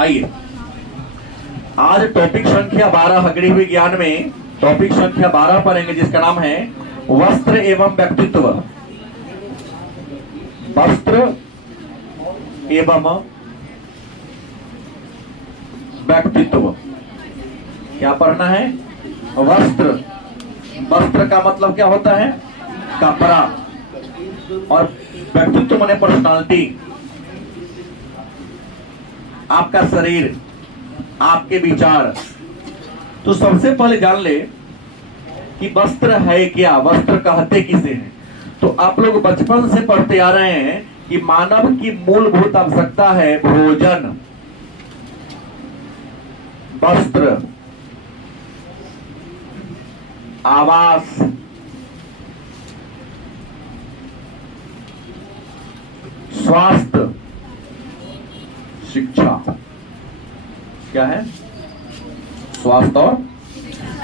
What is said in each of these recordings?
आइए, आज टॉपिक संख्या 12 अग्नि विज्ञान में टॉपिक संख्या 12 पढ़ेंगे, जिसका नाम है वस्त्र एवं व्यक्तित्व। वस्त्र एवं व्यक्तित्व। क्या पढ़ना है? वस्त्र। वस्त्र का मतलब क्या होता है? कपड़ा। और व्यक्तित्व माने पर्सनालिटी, आपका शरीर, आपके विचार। तो सबसे पहले जान ले कि वस्त्र है क्या, वस्त्र कहते किसे हैं। तो आप लोग बचपन से पढ़ते आ रहे हैं कि मानव की मूलभूत आवश्यकता है भोजन, वस्त्र, आवास, स्वास्थ्य, शिक्षा। क्या है? स्वास्थ्य। और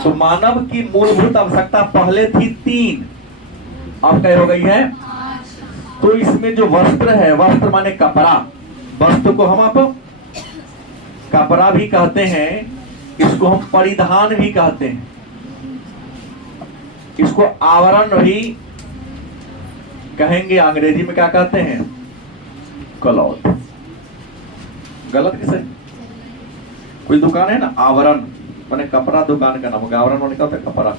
तो मानव की मूलभूत आवश्यकता पहले थी 3, अब क्या हो गई है? तो इसमें जो वस्त्र है, वस्त्र माने कपड़ा, वस्त्र को हम आप कपड़ा भी कहते हैं, इसको हम परिधान भी कहते हैं, इसको आवरण भी कहेंगे। अंग्रेजी में क्या कहते हैं? क्लॉथ। गलत किसे? कोई दुकान है ना, आवरण माने कपड़ा, दुकान का नाम होगा, आवरण माने क्या होता है? कपड़ा।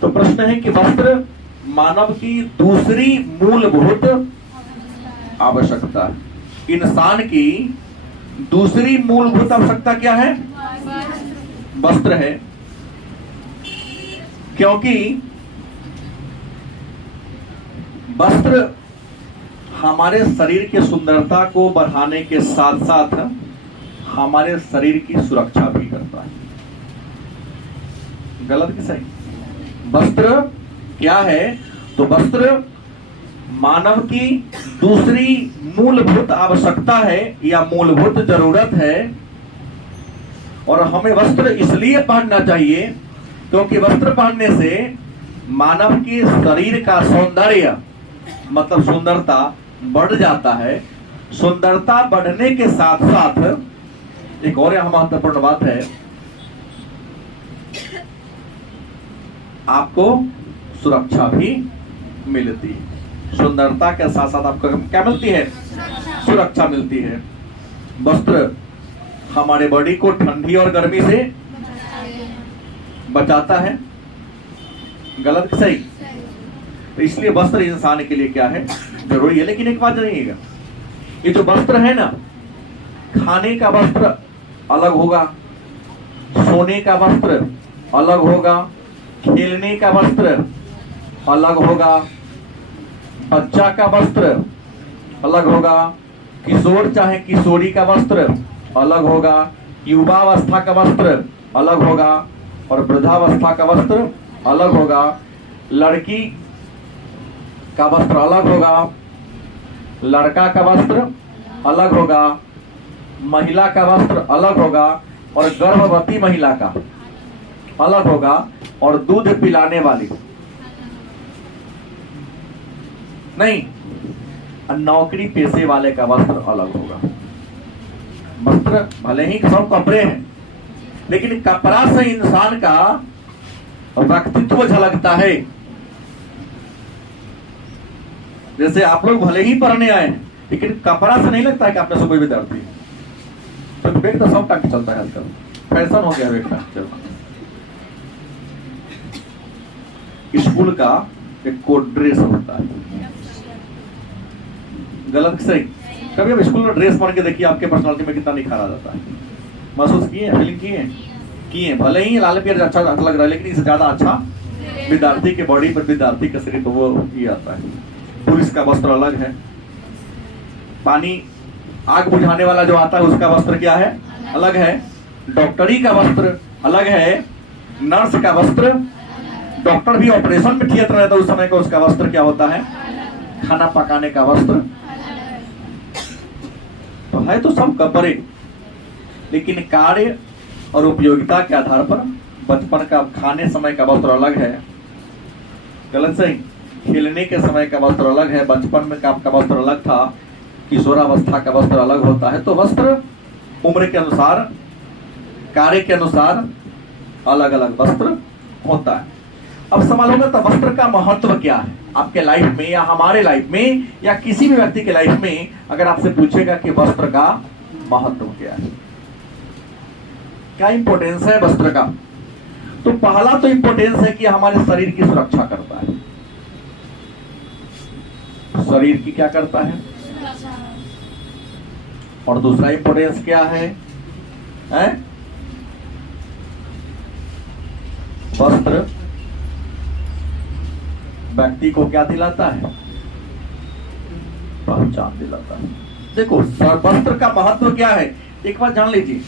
तो प्रश्न है कि वस्त्र मानव की दूसरी मूलभूत आवश्यकता, इंसान की दूसरी मूलभूत आवश्यकता क्या है? वस्त्र है। क्योंकि वस्त्र हमारे शरीर की सुंदरता को बढ़ाने के साथ साथ हमारे शरीर की सुरक्षा भी करता है। गलत कि सही? वस्त्र क्या है? तो वस्त्र मानव की दूसरी मूलभूत आवश्यकता है या मूलभूत जरूरत है। और हमें वस्त्र इसलिए पहनना चाहिए क्योंकि वस्त्र पहनने से मानव के शरीर का सौंदर्य मतलब सुंदरता बढ़ जाता है। सुंदरता बढ़ने के साथ साथ एक और यहाँ महत्वपूर्ण बात है, आपको सुरक्षा भी मिलती है। सुंदरता के साथ साथ आपको क्या मिलती है? सुरक्षा मिलती है। वस्त्र हमारे बॉडी को ठंडी और गर्मी से बचाता है। गलत कि सही? तो इसलिए वस्त्र इंसान के लिए क्या है? जरूरी है। लेकिन एक बात जानिएगा, ये जो वस्त्र है ना, खाने का वस्त्र अलग होगा, सोने का वस्त्र अलग होगा, खेलने का वस्त्र अलग होगा, बच्चा का वस्त्र अलग होगा, किशोर चाहे किशोरी का वस्त्र अलग होगा, युवावस्था का वस्त्र अलग होगा और वृद्धावस्था का वस्त्र अलग होगा, लड़की का वस्त्र अलग होगा, लड़का का वस्त्र अलग होगा, महिला का वस्त्र अलग होगा और गर्भवती महिला का अलग होगा और दूध पिलाने वाली नहीं, नौकरी पेशे वाले का वस्त्र अलग होगा। वस्त्र भले ही सब कपड़े हैं, लेकिन कपड़ा से इंसान का व्यक्तित्व झलकता है। जैसे आप लोग भले ही पढ़ने आए हैं, लेकिन कपड़ा से नहीं लगता है कि आपने से कोई विद्यार्थी। तो बैग तो सब टाइप चलता है आजकल, फैशन हो गया बैग का चलना। स्कूल का एक कोड ड्रेस होता है। गलत सही? कभी अब स्कूल में ड्रेस पहन के देखिए, आपके पर्सनालिटी में कितना निखार आ जाता है। महसूस किए? फीलिंग किए? भले ही लाल पियर अच्छा लग रहा है, लेकिन इससे ज्यादा अच्छा विद्यार्थी के बॉडी पर, विद्यार्थी के शरीर पर वो ये आता है। पुरुष का वस्त्र अलग है। पानी आग बुझाने वाला जो आता है उसका वस्त्र क्या है? अलग है। डॉक्टरी का वस्त्र अलग है। नर्स का वस्त्र, डॉक्टर भी ऑपरेशन में थिएटर रहता है उस समय का, उसका वस्त्र क्या होता है? खाना पकाने का वस्त्र। तो है तो सब कपड़े, लेकिन कार्य और उपयोगिता के आधार पर बचपन का खाने समय का वस्त्र अलग है। गलत सही? खेलने के समय का वस्त्र अलग है, बचपन में का आपका वस्त्र अलग था, किशोरावस्था का वस्त्र अलग होता है। तो वस्त्र उम्र के अनुसार, कार्य के अनुसार अलग अलग वस्त्र होता है। अब सवाल होगा तो वस्त्र का महत्व क्या है आपके लाइफ में या हमारे लाइफ में या किसी भी व्यक्ति के लाइफ में? अगर आपसे पूछेगा कि वस्त्र का महत्व क्या है, क्या इंपॉर्टेंस है वस्त्र का, तो पहला तो इंपॉर्टेंस है कि हमारे शरीर की सुरक्षा करता है। शरीर की क्या करता है? और दूसरा इंपॉर्टेंस क्या है? वस्त्र व्यक्ति को क्या दिलाता है? पहचान दिलाता है। देखो वस्त्र का महत्व क्या है, एक बात जान लीजिए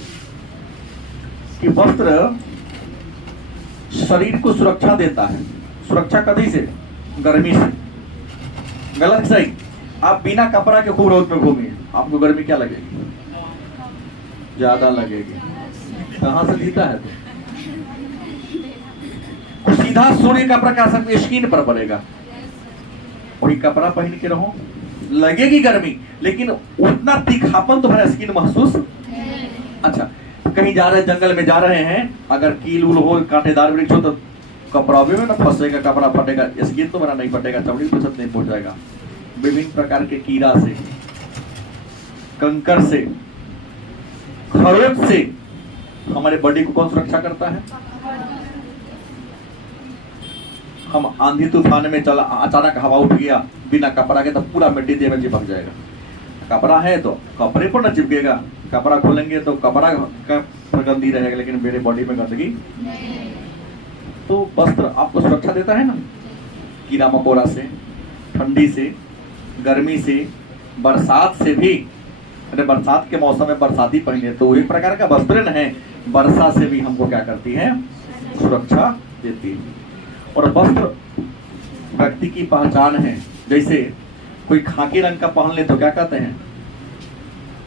कि वस्त्र शरीर को सुरक्षा देता है। सुरक्षा कभी से? गर्मी से। गलत सही? आप बिना कपड़ा के खूब रोड में घूमिए, आपको गर्मी क्या लगेगी? ज्यादा लगेगी। कहां से जीता है? तो सीधा सूर्य का प्रकाश अपनी स्किन पर पड़ेगा, वही कपड़ा पहन के रहो, लगेगी गर्मी लेकिन उतना तीखापन तुम्हारा स्किन महसूस। अच्छा, कहीं जा रहे हैं, जंगल में जा रहे हैं, अगर कील उल हो, कांटेदार वृक्ष हो तो कपड़ा भी में ना फंसेगा, कपड़ा फटेगा, स्किन तो मेरा नहीं फटेगा, चमड़ी तो सब नहीं पहुंच जाएगा। विभिन्न प्रकार के कीड़ा से, कंकर से, खरोच से हमारे बॉडी को कौन सुरक्षा करता है? हम आंधी तूफान में चला, अचानक हवा उठ गया बिना कपड़ा के तो पूरा मिट्टी देह में चिपक जाएगा। कपड़ा है तो कपड़े पर न चिपकेगा, कपड़ा खोलेंगे तो कपड़ा का गंदी रहेगा लेकिन मेरे बॉडी में गंदगी। तो वस्त्र आपको सुरक्षा देता है ना, कीड़ा मकोड़ा से, ठंडी से, गर्मी से, बरसात से भी। अरे बरसात के मौसम में बरसाती पहने तो एक प्रकार का वस्त्र है, वर्षा से भी हमको क्या करती है? सुरक्षा देती है। और वस्त्र व्यक्ति की पहचान है। जैसे कोई खाकी रंग का पहन ले तो क्या कहते हैं?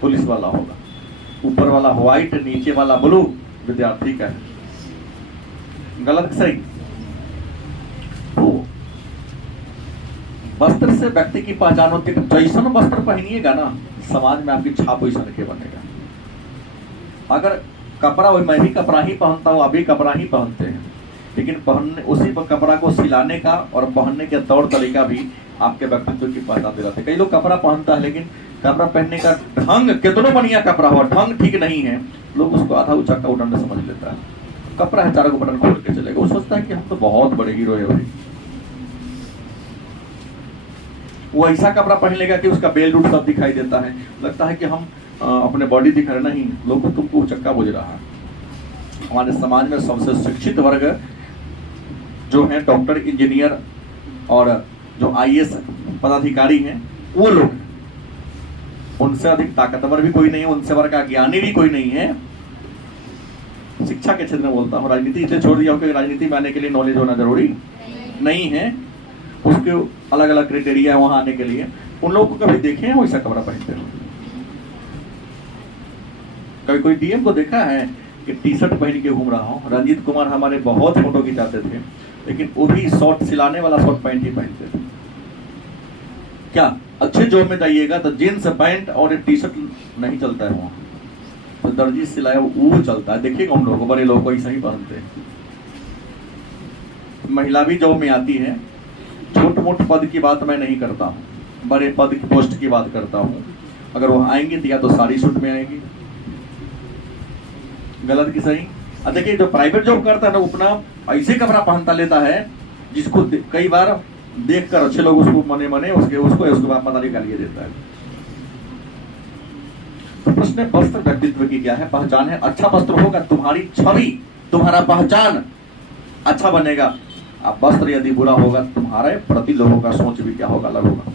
पुलिस वाला होगा, ऊपर वाला व्हाइट, नीचे वाला ब्लू, विद्यार्थी का है। गलत सही? तो वस्त्र से व्यक्ति की पहचान होती है। जैसन वस्त्र पहनिएगा ना, समाज में आपकी छाप वैसन के बनेगा। अगर कपड़ा, वही मैं भी कपड़ा ही पहनता हूँ, आप भी कपड़ा ही पहनते हैं, लेकिन पहनने उसी पर कपड़ा को सिलाने का और पहनने के तौर तरीका भी आपके व्यक्तित्व की पहचान दिलाते हैं। कई लोग कपड़ा पहनता है लेकिन कपड़ा पहनने का ढंग, कितना बढ़िया कपड़ा हो, ढंग ठीक नहीं है, लोग उसको आधा उचक्का उड़ाने समझ लेता है। कपड़ा है, चारों को बटन खोल के चलेगा, वो सोचता है कि हम तो बहुत बड़े हीरो है भाई। वो ऐसा कपड़ा पहन लेगा कि उसका बेल्ट उल्ट सब दिखाई देता है, लगता है कि हम अपने बॉडी दिखा रहे, नहीं, लोग तुमको उचक्का बुझ रहा है। हमारे समाज में सबसे शिक्षित वर्ग जो है डॉक्टर, इंजीनियर और जो आईएएस पदाधिकारी हैं, वो लोग, उनसे अधिक ताकतवर भी कोई नहीं है, उनसे वर्ग का ज्ञानी भी कोई नहीं है। शिक्षा के क्षेत्र में बोलता हूँ, राजनीति इसलिए छोड़ दिया कि राजनीति में आने के लिए नॉलेज होना जरूरी नहीं है, उसके अलग अलग क्राइटेरिया है वहां आने के लिए। उन लोगों को कभी देखे हैं वैसा कपड़ा पहनते हो? कभी कोई डीएम को देखा है कि टी शर्ट पहन के घूम रहा हो? रंजीत कुमार हमारे बहुत फोटो खिंचाते थे, लेकिन वो भी शॉर्ट, सिलाने वाला शॉर्ट पैंट ही पहनते थे। क्या अच्छे जॉब में जाइएगा तो जींस पैंट और टी शर्ट नहीं चलता है वहां, तो दर्जी सिलाया वो चलता है। देखिएगा उन लोगों को, बड़े लोग ऐसा ही पहनते हैं। महिला भी जॉब में आती है, छोट मोट पद की बात मैं नहीं करता हूँ, बड़े पद की पोस्ट की बात करता हूँ। अगर वो आएंगी तो या तो साड़ी सूट में आएंगी। गलत की सही? देखिए जो प्राइवेट जॉब करता है ना, अपना ऐसे कपड़ा पहनता लेता है जिसको कई बार देखकर अच्छे लोग उसको मने मने उसको मदारी गालियां देता है। तो प्रश्न है, वस्त्र व्यक्तित्व की क्या है? पहचान है। अच्छा वस्त्र होगा, तुम्हारी छवि, तुम्हारा पहचान अच्छा बनेगा। अब वस्त्र यदि बुरा होगा, तुम्हारे प्रति लोगों का सोच भी क्या होगा? अलग होगा।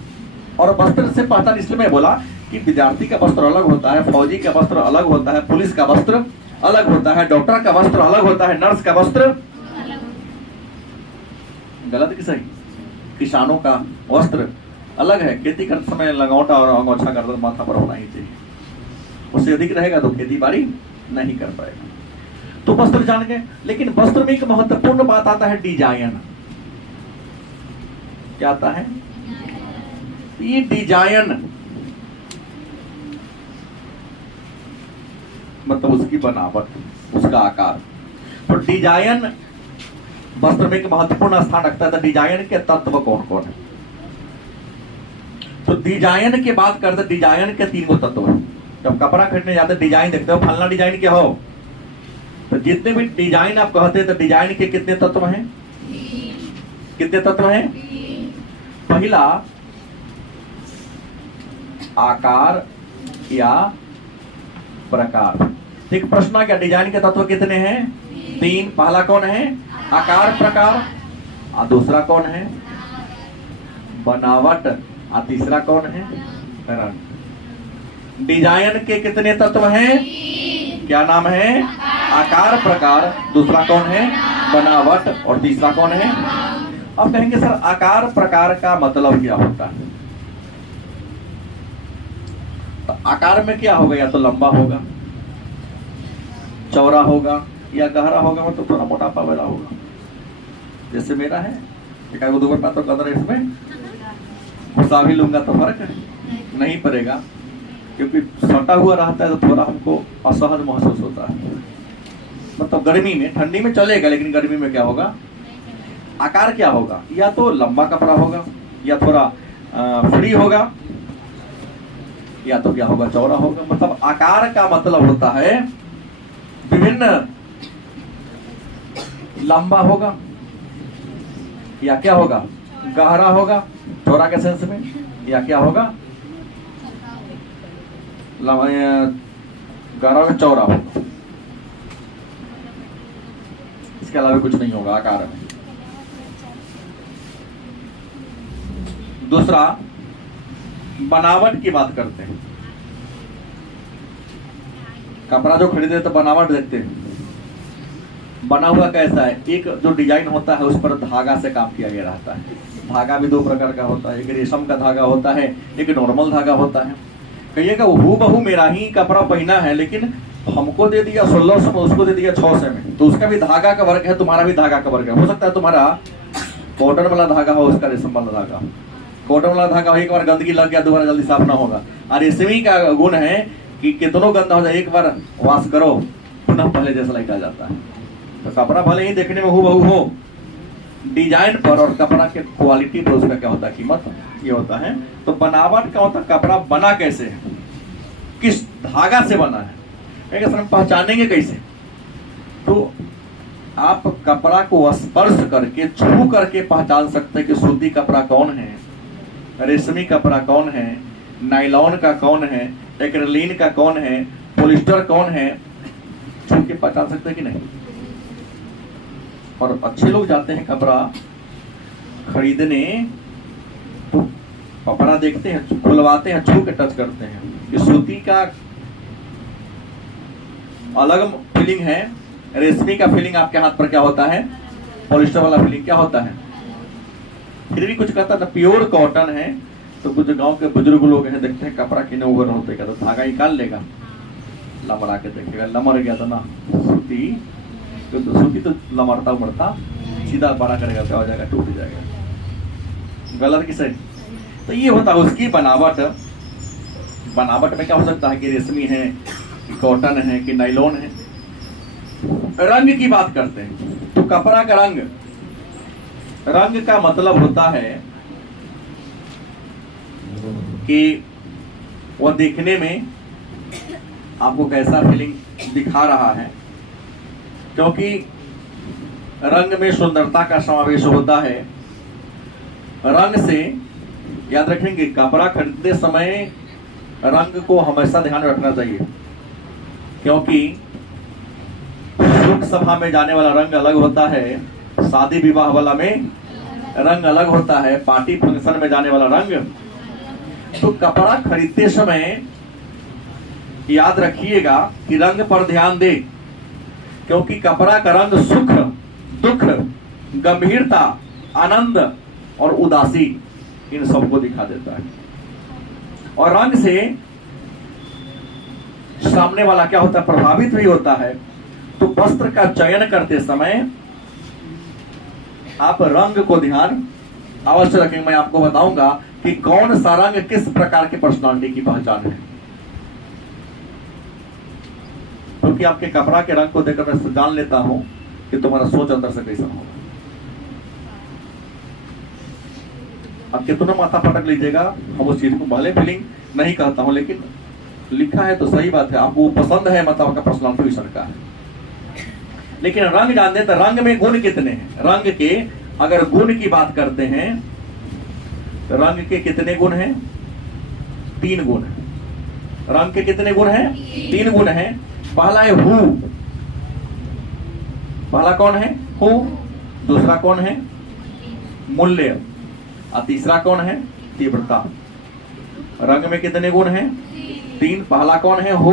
और वस्त्र से पहचान इसलिए मैं बोला कि विद्यार्थी का वस्त्र अलग होता है, फौजी का वस्त्र अलग होता है, पुलिस का वस्त्र अलग होता है, डॉक्टर का वस्त्र अलग होता है, नर्स का वस्त्र। गलत कि सही? किसानों का वस्त्र अलग है, खेती करते समय लंगोटा और अंगोछा गर्दन माथा पर होना ही चाहिए, उससे अधिक रहेगा तो खेती बाड़ी नहीं कर पाएगा। तो वस्त्र जान गए, लेकिन वस्त्र में एक महत्वपूर्ण बात आता है, डिजाइन। क्या आता है? ये डिजाइन मतलब उसकी बनावट, उसका आकार। तो डिजाइन वस्त्र में एक महत्वपूर्ण स्थान रखता है। तो डिजाइन के तत्व कौन कौन है? तो डिजाइन की बात करते, डिजाइन के 3 तत्व है। जब कपड़ा खरीदने जाते डिजाइन देखते हो, फलना डिजाइन क्या हो, तो जितने भी डिजाइन आप कहते हैं तो डिजाइन के कितने तत्व हैं? कितने तत्व हैं? पहला आकार या प्रकार। ठीक, प्रश्न आ गया डिजाइन के तत्व कितने हैं? 3। पहला कौन है? आकार प्रकार। और दूसरा कौन है? बनावट। और तीसरा कौन है? रंग। डिजाइन के कितने तत्व हैं? क्या नाम है? आकार प्रकार। दूसरा कौन है? बनावट। और तीसरा कौन है? अब कहेंगे सर आकार प्रकार का मतलब क्या होता है? तो आकार में क्या होगा? या तो लंबा होगा, चौड़ा होगा, या गहरा होगा, मतलब थोड़ा मोटापा वाला होगा। जैसे मेरा है, एक आगे 2 बार तो कदर है, इसमें घुसा भी लूंगा तो फर्क नहीं पड़ेगा, क्योंकि सटा हुआ रहता है तो थोड़ा हमको असहज महसूस होता है। मतलब गर्मी में, ठंडी में चलेगा, लेकिन गर्मी में क्या होगा? आकार क्या होगा? या तो लंबा कपड़ा होगा, या थोड़ा फ्री होगा, या तो क्या होगा? चौड़ा होगा। मतलब आकार का मतलब होता है विभिन्न, लंबा होगा, या क्या होगा? गहरा होगा, चौड़ा के सेंस में, या क्या होगा? गहरा होगा, चौड़ा होगा। इसके अलावा कुछ नहीं होगा आकार में। दूसरा बनावट की बात करते हैं। कपड़ा जो खरीदे तो बनावट देखते हैं, बना हुआ कैसा है। एक जो डिजाइन होता है उस पर धागा से काम किया गया रहता है। धागा भी 2 प्रकार का होता है, एक रेशम का धागा होता है, एक नॉर्मल धागा होता है। कहिएगा हूबहू मेरा ही कपड़ा पहना है, लेकिन हमको दे दिया 1600 में, उसको दे दिया 600 में, तो उसका भी धागा का वर्ग है, तुम्हारा भी धागा का वर्ग है। हो सकता है तुम्हारा कॉटन वाला धागा हो, उसका रेशम वाला धागा। कॉटन वाला धागा एक बार गंदगी लग गया, दोबारा जल्दी साफ ना होगा। और रेशमी का गुण है कि कितनों गंदा हो जाए, एक बार वॉश करो पुनः पहले जैसा लग जाता है। तो कपड़ा भले ही देखने में हूबहू हो, डिजाइन पर और कपड़ा के क्वालिटी पर उसका क्या होता है? कीमत ये होता है। तो बनावट का होता है कपड़ा बना कैसे है, किस धागा से बना है, हम पहचानेंगे कैसे? तो आप कपड़ा को स्पर्श करके, छू करके पहचान सकते हैं कि सूती कपड़ा कौन है, रेशमी कपड़ा कौन है, नायलॉन का कौन है, एक्रिलिन का कौन है, पॉलिस्टर कौन है, छू के पहचान सकते हैं कि नहीं? और अच्छे लोग जाते हैं कपड़ा खरीदने, तो कपड़ा देखते हैं, खुलवाते हैं, छू के टच करते हैं कि सूती का अलग फीलिंग है, रेशमी का फीलिंग आपके हाथ पर क्या होता है, पॉलिस्टर वाला फीलिंग क्या होता है। फिर भी कुछ कहता है प्योर कॉटन है, तो कुछ गांव के बुजुर्ग लोग हैं, देखते हैं कपड़ा किने ओवर होते का, तो धागा निकाल लेगा, लमड़ा के देखेगा, लमड़ गया तो ना सूती, तो सूती तो लमड़ता उमड़ता सीधा बड़ा करेगा तो हो जाएगा, टूट जाएगा। गलत कि सही? तो ये होता है उसकी बनावट। बनावट में क्या हो सकता है कि रेशमी है, कि कॉटन है, कि नायलॉन है। रंग की बात करते हैं तो कपड़ा का रंग, रंग का मतलब होता है कि वह देखने में आपको कैसा फीलिंग दिखा रहा है, क्योंकि रंग में सुंदरता का समावेश होता है। रंग से याद रखेंगे, कपड़ा खरीदते समय रंग को हमेशा ध्यान रखना चाहिए, क्योंकि सुख सभा में जाने वाला रंग अलग होता है, शादी विवाह वाला में रंग अलग होता है, पार्टी फंक्शन में जाने वाला रंग। तो कपड़ा खरीदते समय याद रखिएगा कि रंग पर ध्यान दे, क्योंकि कपड़ा का रंग सुख, दुख, गंभीरता, आनंद और उदासी इन सबको दिखा देता है। और रंग से सामने वाला क्या होता है, प्रभावित भी होता है। तो वस्त्र का चयन करते समय आप रंग को ध्यान अवश्य रखेंगे। मैं आपको बताऊंगा कि कौन सा रंग किस प्रकार की पर्सनालिटी की पहचान है। कि आपके कपड़ा के रंग को देखकर मैं जान लेता हूं कि तुम्हारा सोच अंदर से कैसा होगा। अब कितना माथा पटक लीजिएगा, हम उस चीज को भले फीलिंग नहीं कहता हूं, लेकिन लिखा है तो सही बात है, आपको पसंद है, मतलब आपका पर्सनल विषय का है। लेकिन रंग जान दे तो रंग में गुण कितने हैं। रंग के अगर गुण की बात करते हैं तो रंग के कितने गुण हैं? 3 गुण है। रंग के कितने गुण हैं? 3 गुण हैं। पहला है हु, पहला कौन है? हु। दूसरा कौन है? मूल्य। और तीसरा कौन है? तीव्रता। रंग में कितने गुण हैं? 3। पहला कौन है? हु।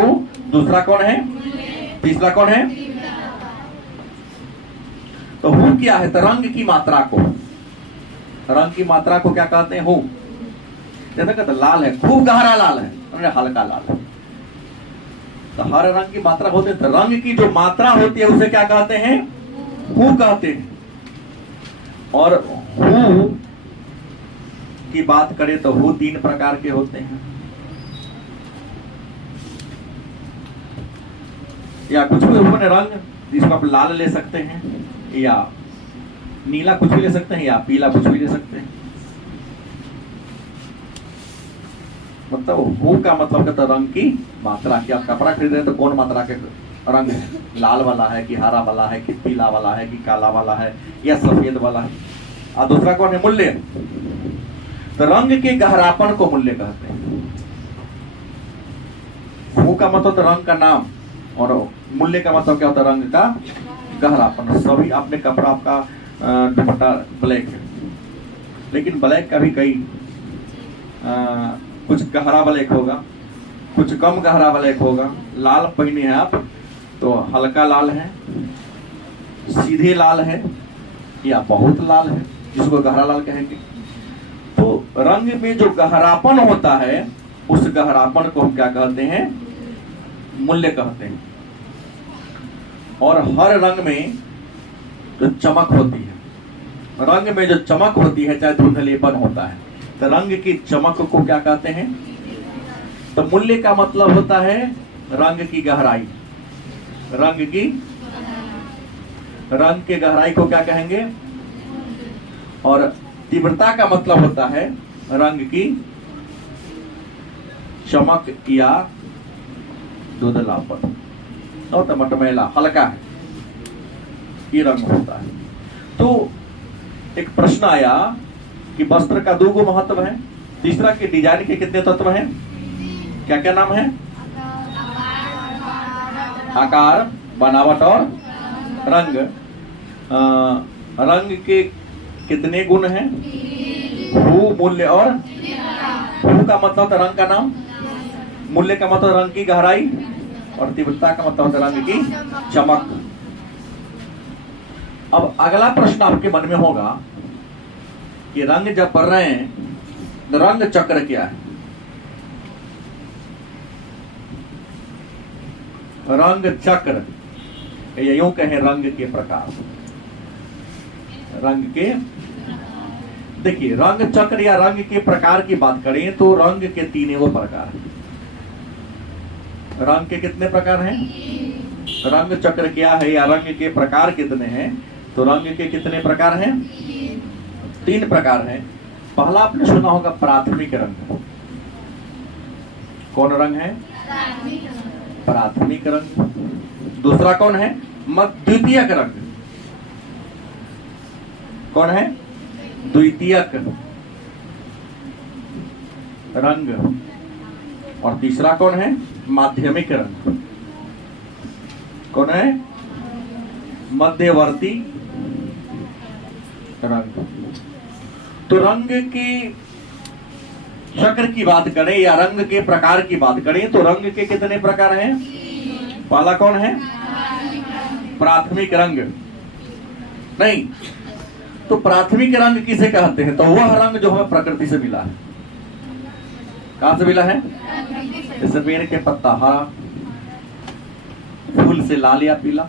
दूसरा कौन है? तीसरा कौन है? तो हु क्या है? तो रंग की मात्रा को, रंग की मात्रा को क्या कहते हैं? हु। जैसे कहते लाल है, खूब गहरा लाल है, हल्का लाल है। तो हर रंग की मात्रा होती है, तो रंग की जो मात्रा होती है उसे क्या कहते हैं? हु कहते हैं। और हु की बात करें तो हु 3 प्रकार के होते हैं, या कुछ भी होने रंग, जिसको आप लाल ले सकते हैं, या नीला कुछ भी ले सकते हैं, या पीला कुछ भी ले सकते हैं। मतलब हु का मतलब कहता है रंग की मात्रा की। आप कपड़ा खरीद रहे हैं तो कौन मात्रा के रंग है? लाल वाला है कि हरा वाला है कि पीला वाला है कि काला वाला है या सफेद वाला है। और दूसरा कौन है? मूल्य। तो रंग के गहरापन को मूल्य कहते हैं। हु का मतलब तो रंग का नाम, और मूल्य का मतलब क्या होता है? रंग का गहरापन। सभी आपने कपड़ा, आपका दुपट्टा ब्लैक है, लेकिन ब्लैक का भी कई कुछ गहरा ब्लैक होगा, कुछ कम गहरा ब्लैक होगा। लाल पहने हैं आप तो हल्का लाल है, सीधे लाल है, या बहुत लाल है, जिसको गहरा लाल कहेंगे। तो रंग में जो गहरापन होता है उस गहरापन को हम क्या कहते हैं? मूल्य कहते हैं। और हर रंग में जो चमक होती है, रंग में जो चमक होती है, चाहे धुंधलेपन होता है, तो रंग की चमक को क्या कहते हैं? तो मूल्य का मतलब होता है रंग की गहराई। रंग की, रंग के गहराई को क्या कहेंगे? और तीव्रता का मतलब होता है रंग की चमक या धुंधलापन, और मटमैला, हल्का है, ये रंग होता है। तो एक प्रश्न आया कि वस्त्र का 2 गो महत्व है, तीसरा कि डिजाइन के कितने तत्व हैं? क्या क्या नाम है? आकार, बनावट और रंग। रंग के कितने गुण हैं? हु, मूल्य और हु का मतलब रंग का नाम, मूल्य का मतलब रंग की गहराई, और तीव्रता का मतलब रंग की चमक। अब अगला प्रश्न आपके मन में होगा कि रंग जब पढ़ रहे हैं तो रंग चक्र क्या है? रंग चक्र, या यूं कहें रंग के प्रकार। रंग के, देखिए रंग चक्र या रंग के प्रकार की बात करें तो रंग के 3 प्रकार हैं। रंग के कितने प्रकार हैं? रंग चक्र क्या है या रंग के प्रकार कितने हैं? तो रंग के कितने प्रकार हैं? 3 प्रकार हैं। पहला आपने सुना होगा प्राथमिक रंग। कौन रंग है? प्राथमिक रंग। दूसरा कौन है? द्वितीयक रंग। कौन है? द्वितीयक रंग। और तीसरा कौन है? माध्यमिक रंग। कौन है? मध्यवर्ती रंग। तो रंग के चक्र की बात करें या रंग के प्रकार की बात करें तो रंग के कितने प्रकार हैं? पहला कौन है? प्राथमिक रंग। नहीं, तो प्राथमिक रंग किसे कहते हैं? तो वह रंग जो हमें प्रकृति से मिला है। कहां से मिला है? जैसे पेड़ के पत्ता हरा, फूल से लाल या पीला,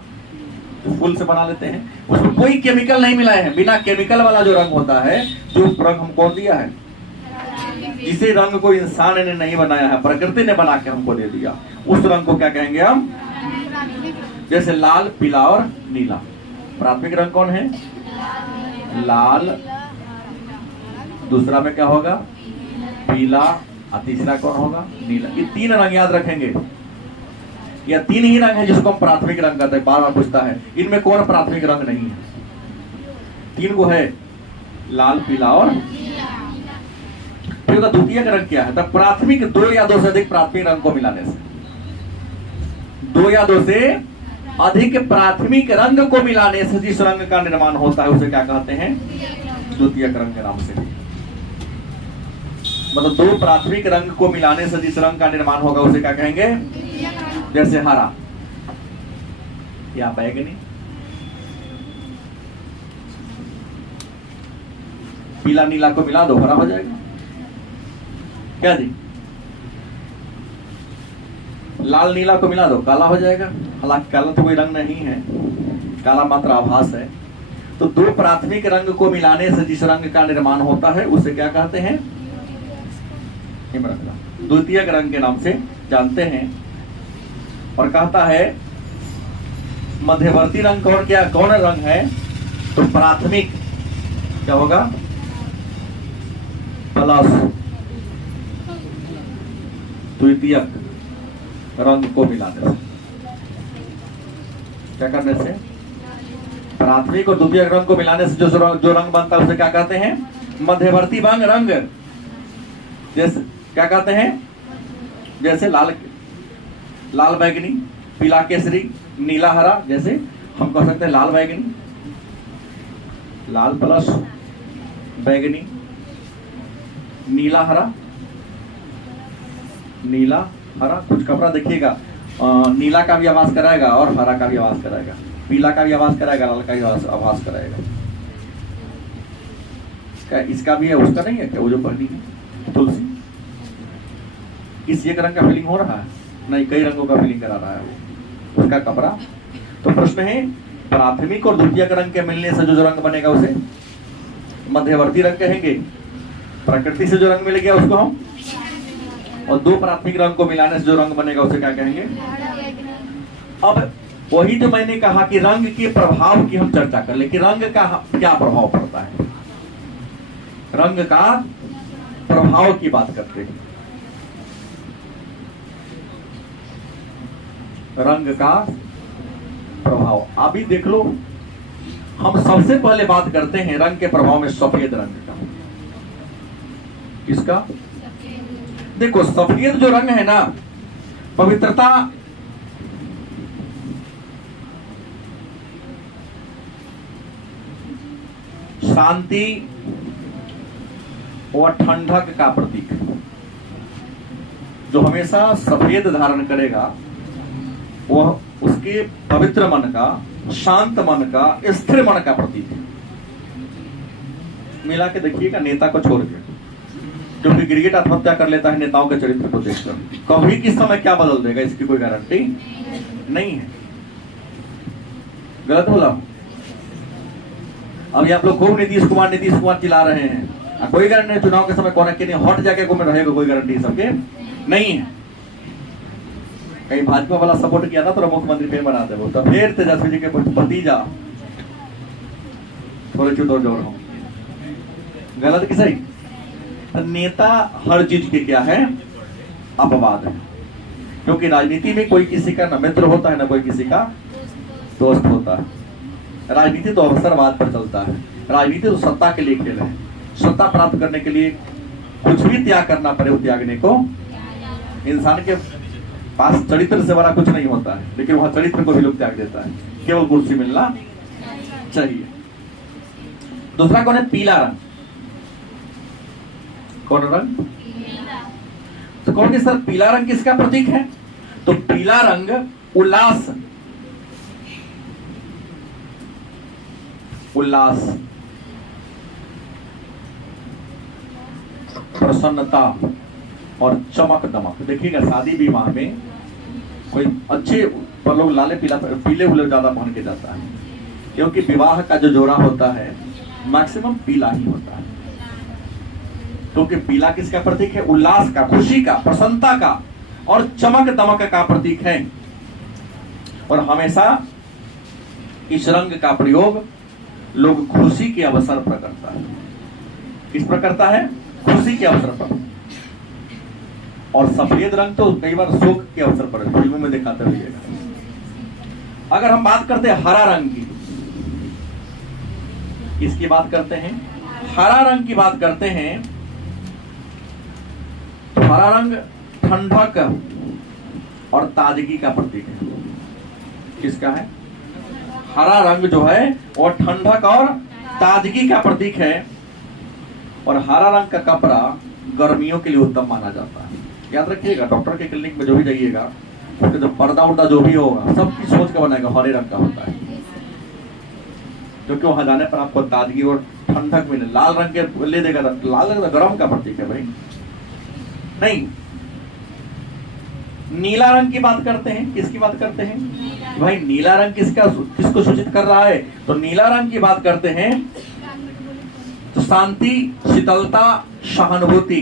तो फूल से बना लेते हैं, उसमें कोई केमिकल नहीं मिलाए हैं। बिना केमिकल वाला जो रंग होता है, जो रंग हमको दिया है, जिसे रंग को इंसान ने नहीं बनाया है, प्रकृति ने बना के हमको दे दिया, उस रंग को क्या कहेंगे हम? जैसे लाल, पीला और नीला। प्राथमिक रंग कौन है? लाल। दूसरा में क्या होगा? पीला। और तीसरा कौन होगा? नीला। ये 3 रंग याद रखेंगे। या 3 ही रंग है जिसको हम प्राथमिक रंग कहते हैं। बार बार पूछता है इनमें कौन प्राथमिक रंग नहीं है? 3 को है, लाल, पीला और फिर द्वितीयक रंग क्या है? तब प्राथमिक 2 या 2 से अधिक प्राथमिक रंग को मिलाने से, 2 या 2 से अधिक प्राथमिक रंग को मिलाने से जिस रंग का निर्माण होता है उसे क्या कहते हैं? द्वितीयक रंग के नाम से। मतलब 2 प्राथमिक रंग को मिलाने से जिस रंग का निर्माण होगा उसे क्या कहेंगे? जैसे हरा या बैगनी, पीला नीला को मिला दो, हरा हो जाएगा। क्या जी? लाल नीला को मिला दो, काला हो जाएगा। हालांकि काला तो कोई रंग नहीं है, काला मात्र आभास है। तो 2 प्राथमिक रंग को मिलाने से जिस रंग का निर्माण होता है उसे क्या कहते हैं? द्वितीयक रंग के नाम से जानते हैं। और कहता है मध्यवर्ती रंग कौन रंग है? तो प्राथमिक क्या होगा? प्लस द्वितीयक रंग को मिलाने से, क्या करने से? प्राथमिक और द्वितीयक रंग को मिलाने से जो रंग बनता है उसे क्या कहते हैं? मध्यवर्ती रंग। जैसे क्या कहते हैं? जैसे लाल बैगनी, पीला केसरी, नीला हरा। जैसे हम कह सकते हैं लाल बैगनी, लाल प्लस बैगनी, नीला हरा, नीला हरा। कुछ कपड़ा देखिएगा नीला का भी आवाज कराएगा और हरा का भी आवाज कराएगा, पीला का भी आवाज कराएगा, लाल का भी आवाज कराएगा। क्या इसका भी है, उसका नहीं है क्या? वो जो पहनी है तुलसी, इस एक रंग का फीलिंग हो रहा है? नहीं, कई रंगों का फीलिंग करा रहा है वो, उसका कपड़ा। तो प्रश्न है प्राथमिक और द्वितीयक रंग के मिलने से जो रंग बनेगा उसे मध्यवर्ती रंग कहेंगे। प्रकृति से जो रंग मिल गया उसको हम, और 2 प्राथमिक रंग को मिलाने से जो रंग बनेगा उसे क्या कहेंगे? अब वही जो मैंने कहा कि रंग के प्रभाव की हम चर्चा कर ले कि रंग का क्या प्रभाव पड़ता है। रंग का प्रभाव की बात करते हैं। रंग का प्रभाव अभी देख लो। हम सबसे पहले बात करते हैं रंग के प्रभाव में सफेद रंग का। किसका? देखो सफेद जो रंग है ना, पवित्रता, शांति और ठंडक का प्रतीक। जो हमेशा सफेद धारण करेगा वह उसके पवित्र मन का, शांत मन का, स्थिर मन का प्रतीक है। मिला के देखिएगा नेता को छोड़ के, क्योंकि गिरगिट आत्महत्या कर लेता है नेताओं के चरित्र को देखकर। कभी किस समय क्या बदल देगा इसकी कोई गारंटी नहीं है। गलत बोला? अभी आप लोग खूब नीतीश कुमार चिल्ला रहे हैं, कोई गारंटी नहीं। चुनाव के समय कौन के नहीं हट जाके को रहेगा, कोई गारंटी सबके नहीं है। कहीं भाजपा वाला सपोर्ट किया था तो मुख्यमंत्री फिर बना दे, तो फिर तेजस्वी जी के भतीजा थोड़े चुत और जोर हो। गलत कि सही? नेता हर चीज के क्या है? अपवाद है। क्योंकि राजनीति में कोई किसी का न मित्र होता है न कोई किसी का दोस्त होता है। राजनीति तो अवसरवाद पर चलता है। राजनीति तो सत्ता के लिए खेल है। सत्ता प्राप्त करने के लिए कुछ भी त्याग करना पड़े, वो त्यागने को इंसान के पास चरित्र से बड़ा कुछ नहीं होता है, लेकिन वह चरित्र को भी लोग त्याग देता है। केवल कुर्सी मिलना चाहिए। दूसरा कौन है? पीला रंग। कौन रंग? तो कौन सर पीला रंग किसका प्रतीक है? तो पीला रंग उल्लास, प्रसन्नता और चमक दमक। देखिएगा शादी विवाह में कोई अच्छे पर लोग लाले पीले उले ज्यादा पहन के जाता है, क्योंकि विवाह का जो जोड़ा होता है मैक्सिमम पीला ही होता है। क्योंकि पीला किसका प्रतीक है? उल्लास का, खुशी का, प्रसन्नता का और चमक दमक का प्रतीक है। और हमेशा इस रंग का प्रयोग लोग खुशी के अवसर पर करता है। किस पर करता है? खुशी के अवसर पर। और सफेद रंग तो कई बार शोक के अवसर पर फिल्मों में दिखाते रहिएगा। अगर हम बात करते हैं हरा रंग की, किसकी बात करते हैं? हरा रंग की बात करते हैं। तो हरा रंग ठंडक और ताजगी का प्रतीक है। किसका है? हरा रंग जो है वो ठंडक और ताजगी का प्रतीक है। और हरा रंग का कपड़ा गर्मियों के लिए उत्तम माना जाता है। याद रखिएगा, डॉक्टर के क्लिनिक में जो भी जाइएगा, उसके जो पर्दा उर्दा जो भी होगा सब की सोच का बनाएगा हरे रंग का होता है, क्योंकि वहां जाने पर आपको ताजगी और ठंडक मिले। लाल रंग के ले देगा, लाल रंग गर्म का प्रतीक है भाई। नहीं, नीला रंग की बात करते हैं। किसकी बात करते हैं भाई? नीला रंग किसको सूचित कर रहा है? तो नीला रंग की बात करते हैं तो शांति, शीतलता, सहानुभूति।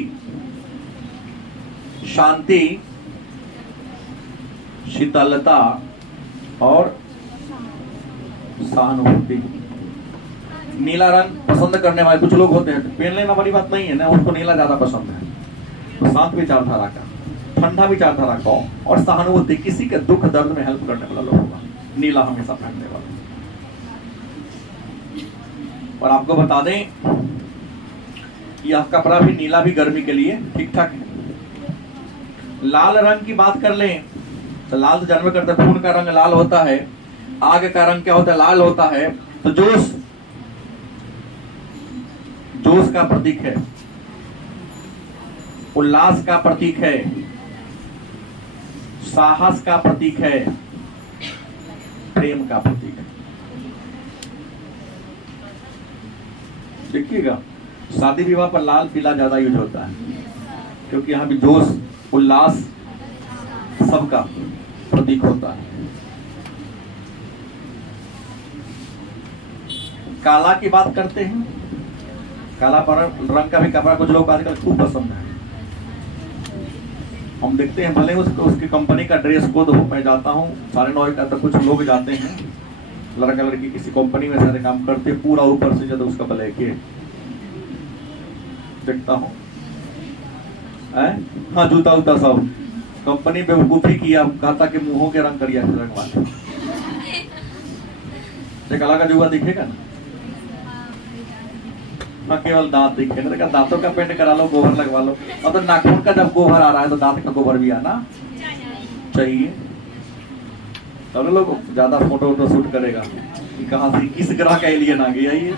शांति, शीतलता और सहानुभूति। नीला रंग पसंद करने वाले कुछ लोग होते हैं, पहन लेना बड़ी बात नहीं है ना, उसको नीला ज्यादा पसंद है। तो शांत विचारधारा का, ठंडा विचारधारा का और सहानुभूति, किसी के दुख दर्द में हेल्प करने वाला लोग होगा नीला हमेशा पहनने वाला। और आपको बता दें, यह कपड़ा भी नीला भी गर्मी के लिए ठीक ठाक है। लाल रंग की बात कर लें तो लाल तो जानवर करते, खून का रंग लाल होता है। आग का रंग क्या होता है? लाल होता है। तो जोश, जोश का प्रतीक है, उल्लास का प्रतीक है, साहस का प्रतीक है, प्रेम का प्रतीक है। देखिएगा, शादी विवाह पर लाल पीला ज्यादा यूज होता है, क्योंकि यहाँ भी जोश, उल्लास सबका प्रतीक होता है। काला की बात करते हैं। काला रंग का भी कपड़ा कुछ लोग आजकल खूब पसंद है। हम देखते हैं, भले उसकी कंपनी का ड्रेस कोड हो, मैं जाता हूँ 9:30 तक, कुछ लोग जाते हैं लड़का लड़की किसी कंपनी में सारे काम करते, पूरा ऊपर से जब उसका ब्लैक है देखता हूँ। हाँ, जूता उता सब कंपनी बेवकूफी किया, कहता कि मुंहों के रंग करिया रंग वाले। कला का जुआ दिखेगा ना, हाँ केवल दांत दिखेगा, दांतों का पेंट करा लो, गोबर लगवा लो। और तो नाखून का जब गोबर आ रहा है तो दांत का गोबर भी आना चाहिए। तब लोग ज्यादा फोटो वोटो शूट करेगा कि कहां से किस ग्रह का एलियन आ गया ये।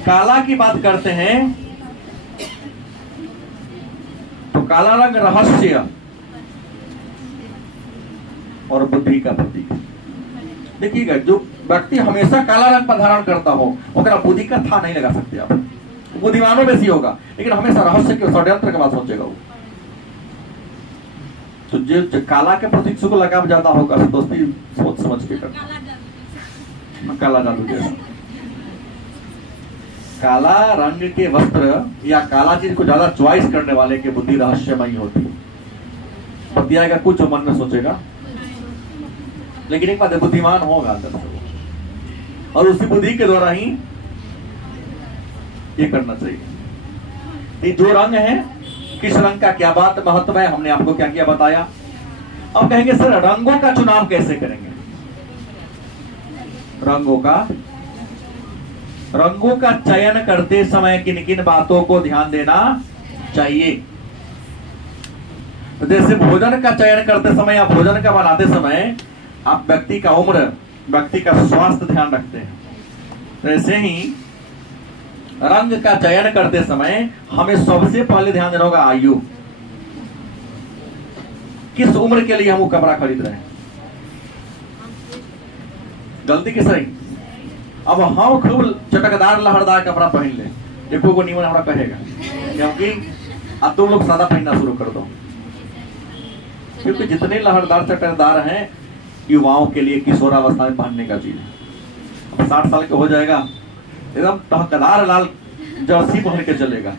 काला की बात करते हैं तो काला रंग रहस्य और बुद्धि का प्रतीक है। देखिएगा, जो व्यक्ति हमेशा काला रंग पर धारण करता हो ओकरा बुद्धि का था नहीं लगा सकते आप। बुद्धिमानों में से होगा, लेकिन हमेशा रहस्य के षड्यंत्र के बात सोचेगा वो। तो जो काला के प्रतीक को लगाव ज्यादा होगा, दोस्ती सोच समझ के करना। काला जादू जैसा काला रंग के वस्त्र या काला चीज को ज्यादा चॉइस करने वाले की बुद्धि रहस्यमयी होती है। बतियाएगा कुछ मन में सोचेगा, लेकिन एक बात है, बुद्धिमान होगा अंदर से, और उसी बुद्धि के द्वारा ही ये करना चाहिए। ये जो रंग है, किस रंग का क्या बात महत्व है, हमने आपको क्या क्या बताया। अब कहेंगे सर रंगों का चुनाव कैसे करेंगे? रंगों का चयन करते समय किन किन बातों को ध्यान देना चाहिए? जैसे भोजन का चयन करते समय या भोजन का बनाते समय आप व्यक्ति का उम्र, व्यक्ति का स्वास्थ्य ध्यान रखते हैं, वैसे ही रंग का चयन करते समय हमें सबसे पहले ध्यान देना होगा आयु। किस उम्र के लिए हम वो कपड़ा खरीद रहे हैं, गलती किस रही। अब हम खूब चटकदार लहरदार कपड़ा पहन ले, देखो को नीमन हमारा कहेगा, क्योंकि अब तुम लोग सादा पहनना शुरू कर दो। क्योंकि जितने लहरदार चटकदार हैं युवाओं के लिए किशोरावस्था में पहनने का चीज है। अब 60 साल के हो जाएगा एकदम टहकदार लाल जर्सी पहन के चलेगा,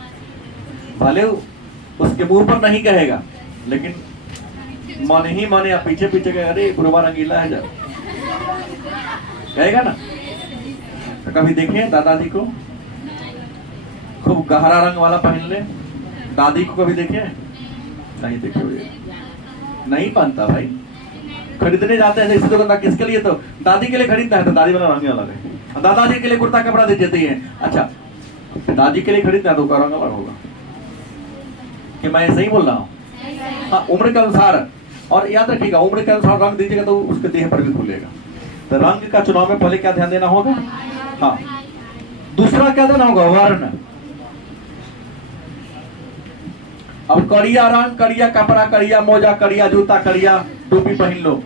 भले उसके मुंह पर नहीं कहेगा, लेकिन मन ही मन या पीछे पीछे कहेगा, अरे पूर्वा रंगीला है जब कहेगा ना। तो कभी देखे दादाजी को खूब गहरा रंग वाला पहन ले, दादी को कभी देखे? नहीं देखे हुए, नहीं पहनता भाई। खरीदने जाते हैं इसी दुकान, किसके लिए? तो दादी के लिए खरीदता है तो दादी वाला रंग अलग है, दादाजी के लिए कुर्ता कपड़ा दे देती है। अच्छा, दादी के लिए खरीदता है तो उसका रंग अलग होगा। कि मैं सही बोल रहा हूँ? हाँ, उम्र के अनुसार। और याद रखिएगा, उम्र के अनुसार रंग दीजिएगा तो उसके देह पर भी खुलेगा। तो रंग का चुनाव में पहले क्या ध्यान देना होगा? हाँ, दूसरा क्या देना होगा? वर्ण। अब करिया रंग, करिया कपड़ा, करिया मोजा, करिया जूता, करिया टोपी पहन लो,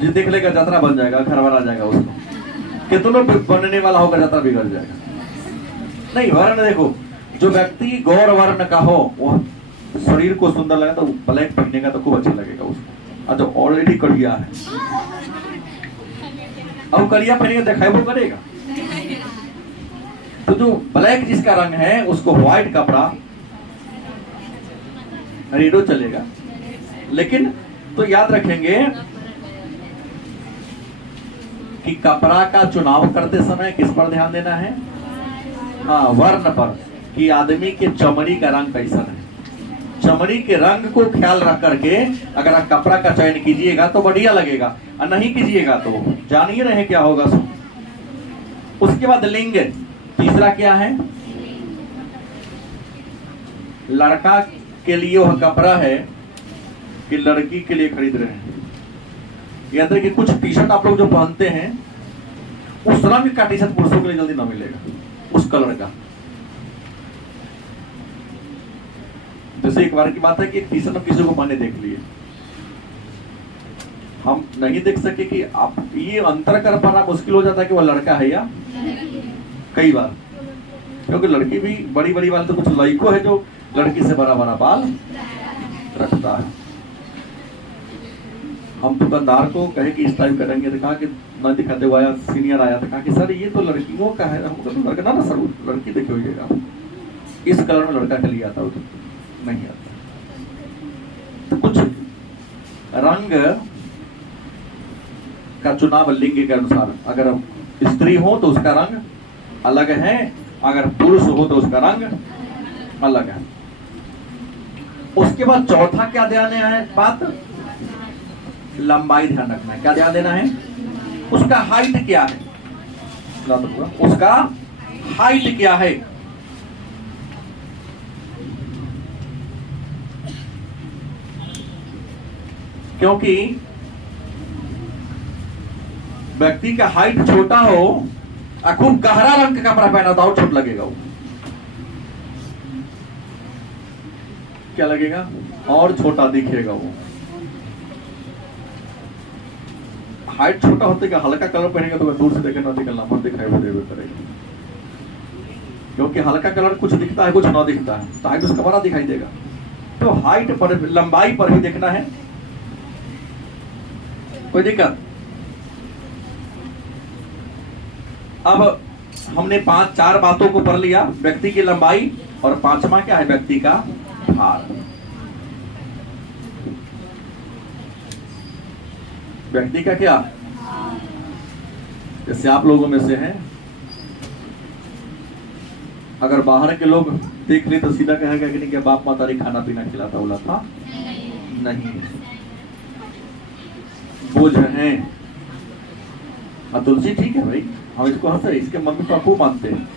जो देख लेगा जतरा बन जाएगा, घरवाला आ जाएगा उसको। कितनों बनने वाला होगा जतरा बिगड़ जाएगा। नहीं, वर्ण देखो, जो व्यक्ति गौर वर्ण का हो, वो शरीर को सुंदर लगा तो ब्लैक पहनेगा तो खूब अच्छा लगेगा उसको। और जो ऑलरेडी करिया है, अब करिया पहनेगा दिखाई वो करेगा। तो जो ब्लैक जिसका रंग है उसको व्हाइट कपड़ा, रेडो चलेगा। लेकिन तो याद रखेंगे कि कपड़ा का चुनाव करते समय किस पर ध्यान देना है? हाँ, वर्ण पर, कि आदमी के चमड़ी का रंग कैसा है। चमड़ी के रंग को ख्याल रख करके अगर आप कपड़ा का चयन कीजिएगा तो बढ़िया लगेगा, और नहीं कीजिएगा तो जानिए रहे क्या होगा। उसके बाद लिंग, तीसरा क्या है? लड़का के लिए वह कपड़ा है कि लड़की के लिए खरीद रहे हैं? याद रखिए, कुछ टी शर्ट आप लोग जो पहनते हैं उस रंग का टी शर्ट पुरुषों के लिए जल्दी ना मिलेगा, उस कलर का। जैसे एक बार की बात है कि एक टी शर्ट किसी को मैंने देख लिए, हम नहीं देख सके कि आप ये अंतर कर पाना मुश्किल हो जाता है कि वह लड़का है या कई बार, क्योंकि लड़की भी बड़ी बड़ी बाल, तो कुछ लड़को है जो लड़की से बड़ा बड़ा बाल रखता है। हम दुकानदार को कहे कि इस टाइप करेंगे, तो कहा कि न दिखाते हुआ आया, सीनियर आया था, कहा कि सर ये तो लड़कियों का है। हमको तो लड़का ना सर, लड़की देखे हुईगा, इस कलर में लड़का के लिए आता हो तो नहीं आता। तो कुछ रंग का चुनाव लिंग के अनुसार, अगर स्त्री हो तो उसका रंग अलग है, अगर पुरुष हो तो उसका रंग अलग है। उसके बाद चौथा क्या ध्यान देना है? बात लंबाई ध्यान रखना है। क्या ध्यान देना है? उसका हाइट क्या है, उसका हाइट क्या है। क्योंकि व्यक्ति का हाइट छोटा हो और खूब गहरा रंग का कपड़ा पहना तो और छोट लगेगा वो। क्या लगेगा? और छोटा दिखेगा वो। हाइट छोटा होते का हल्का कलर पहनेगा तो दूर से देखे ना दिखे, लंबा दिखाई करेगा। क्योंकि हल्का कलर कुछ दिखता है, कुछ ना दिखता है, तो हाइट उसका बड़ा दिखाई देगा। तो हाइट पर, लंबाई पर भी देखना है। कोई दिक्कत? अब हमने 4 बातों को पढ़ लिया, व्यक्ति की लंबाई, और 5वां क्या है? व्यक्ति का भार। व्यक्ति का क्या? जैसे आप लोगों में से हैं, अगर बाहर के लोग देख ले तो सीधा कहेगा कि नहीं क्या बाप मातारी खाना पीना खिलाता उला था? नहीं, बोझ हैं। हाँ, तुलसी ठीक है भाई, हम इसको हंसे, इसके मम्मी पापा मानते हैं।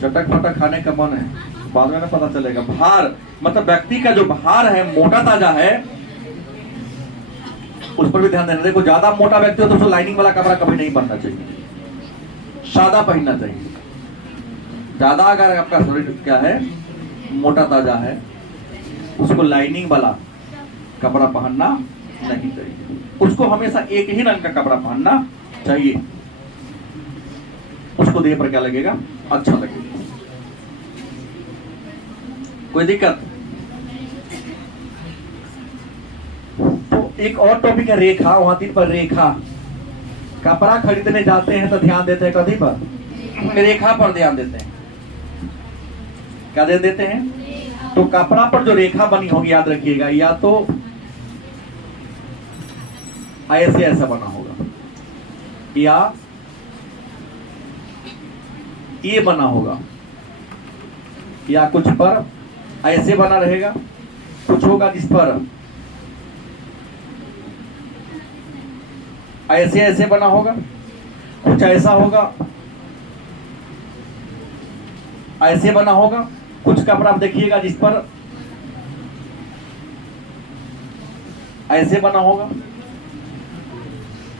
चटक फटक खाने का मन है, बाद में ना पता चलेगा। भार मतलब व्यक्ति का जो भार है, मोटा ताजा है, उस पर भी ध्यान देना। देखो, ज्यादा मोटा व्यक्ति हो तो उसको लाइनिंग वाला कपड़ा कभी नहीं पहनना चाहिए, सादा पहनना चाहिए। ज्यादा अगर आपका शरीर क्या है, मोटा ताजा है, उसको लाइनिंग वाला कपड़ा पहनना नहीं चाहिए। उसको हमेशा एक ही रंग का कपड़ा पहनना चाहिए। उसको देह पर क्या लगेगा? अच्छा लगेगा। कोई दिक्कत? तो एक और टॉपिक है रेखा। वहां 3 पर रेखा। कपड़ा खरीदने जाते हैं तो ध्यान देते हैं कभी पर? रेखा पर ध्यान देते हैं। क्या ध्यान देते हैं? तो कपड़ा पर जो रेखा बनी होगी याद रखिएगा, या तो ऐसे ऐसा बना होगा, या ये बना होगा, या कुछ पर ऐसे बना रहेगा, कुछ होगा जिस पर ऐसे ऐसे बना होगा, कुछ ऐसा होगा, ऐसे बना होगा, कुछ कपड़ा आप देखिएगा जिस पर ऐसे बना होगा,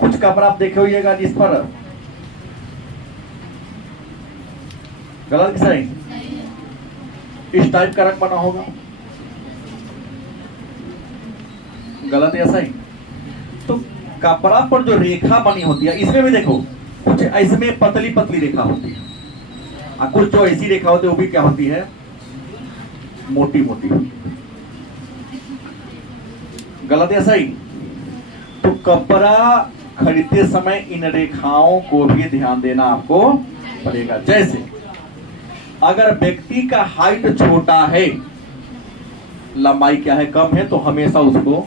कुछ कपड़ा आप देखे होइएगा जिस पर गलत कि सही इस टाइप का रंग बना होगा, गलत या सही। तो कपड़ा पर जो रेखा बनी होती है, इसमें भी देखो कुछ ऐसे में पतली पतली रेखा होती है, और कुछ जो ऐसी रेखा होती है वो भी क्या होती है, मोटी मोटी। गलत या सही। तो कपड़ा खरीदते समय इन रेखाओं को भी ध्यान देना आपको पड़ेगा। जैसे अगर व्यक्ति का हाइट छोटा है, लंबाई क्या है कम है, तो हमेशा उसको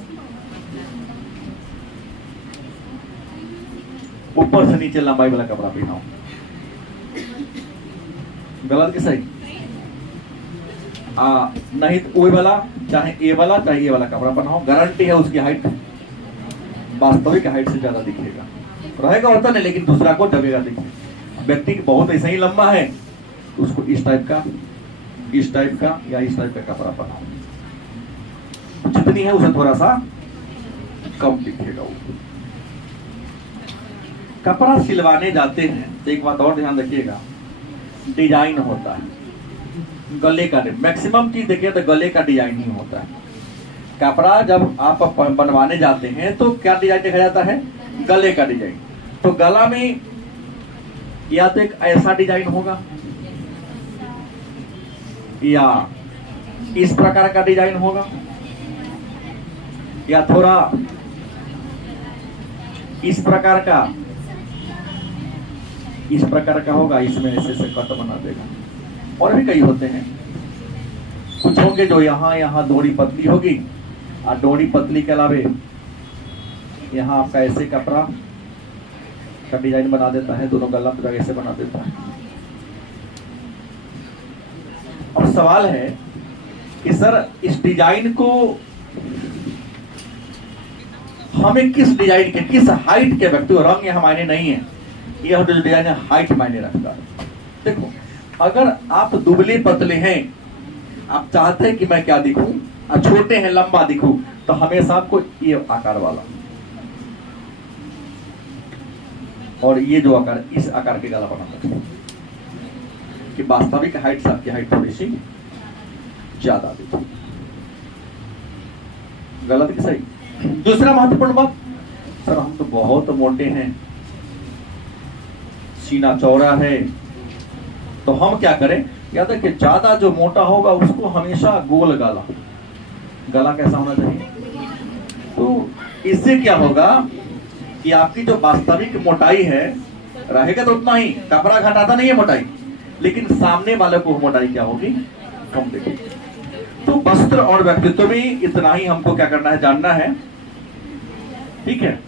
ऊपर से नीचे लंबाई वाला कपड़ा पहनाओ। गलत कि सही। नहीं तो वही वाला, चाहे ए वाला चाहे ये वाला कपड़ा पहनाओ, गारंटी है उसकी हाइट वास्तविक हाइट से ज्यादा दिखेगा, रहेगा होता नहीं लेकिन दूसरा को दबेगा दिखेगा। व्यक्ति बहुत ऐसा ही लंबा है तो उसको इस टाइप का या इस टाइप का कपड़ा पहनाओ, जितनी है उसे थोड़ा सा कम दिखेगा वो। कपड़ा सिलवाने जाते हैं तो एक बात और ध्यान रखिएगा, डिजाइन होता है गले का। मैक्सिमम चीज देखिए तो गले का डिजाइन ही होता है। कपड़ा जब आप बनवाने जाते हैं तो क्या डिजाइन देखा जाता है, गले का डिजाइन। तो गला में या तो एक ऐसा डिजाइन होगा, या इस प्रकार का डिजाइन होगा, या थोड़ा इस प्रकार का होगा, इसमें ऐसे कट बना देगा। और भी कई होते हैं, कुछ होंगे जो यहाँ डोरी पतली होगी, और डोरी पतली के अलावे यहाँ आपका ऐसे कपड़ा का डिजाइन बना देता है, दोनों गला पे ऐसे बना देता है। अब सवाल है कि सर इस डिजाइन को हमें किस डिजाइन के, किस हाइट के व्यक्ति, रंग यहाँ मायने नहीं है, यह जो डिजाइन है हाइट मायने रखता है। देखो अगर आप दुबले पतले हैं, आप चाहते हैं कि मैं क्या दिखूं, छोटे हैं लंबा दिखूं, तो हमेशा आपको ये आकार वाला और ये जो आकार, इस आकार के गला बनाना चाहिए कि वास्तविक हाइट से आपकी हाइट थोड़ी सी ज्यादा दिखे। गलत कि सही। दूसरा महत्वपूर्ण बात, सर हम तो बहुत मोटे हैं, सीना चौड़ा है, तो हम क्या करें, या तो कि ज्यादा जो मोटा होगा उसको हमेशा गोल गला कैसा होना चाहिए। तो इससे क्या होगा कि आपकी जो वास्तविक मोटाई है रहेगा तो उतना ही, कपड़ा घटाता नहीं है मोटाई, लेकिन सामने वाले को मोटाई क्या होगी, कम देगी। तो वस्त्र और व्यक्तित्व भी इतना ही हमको क्या करना है, जानना है। ठीक है।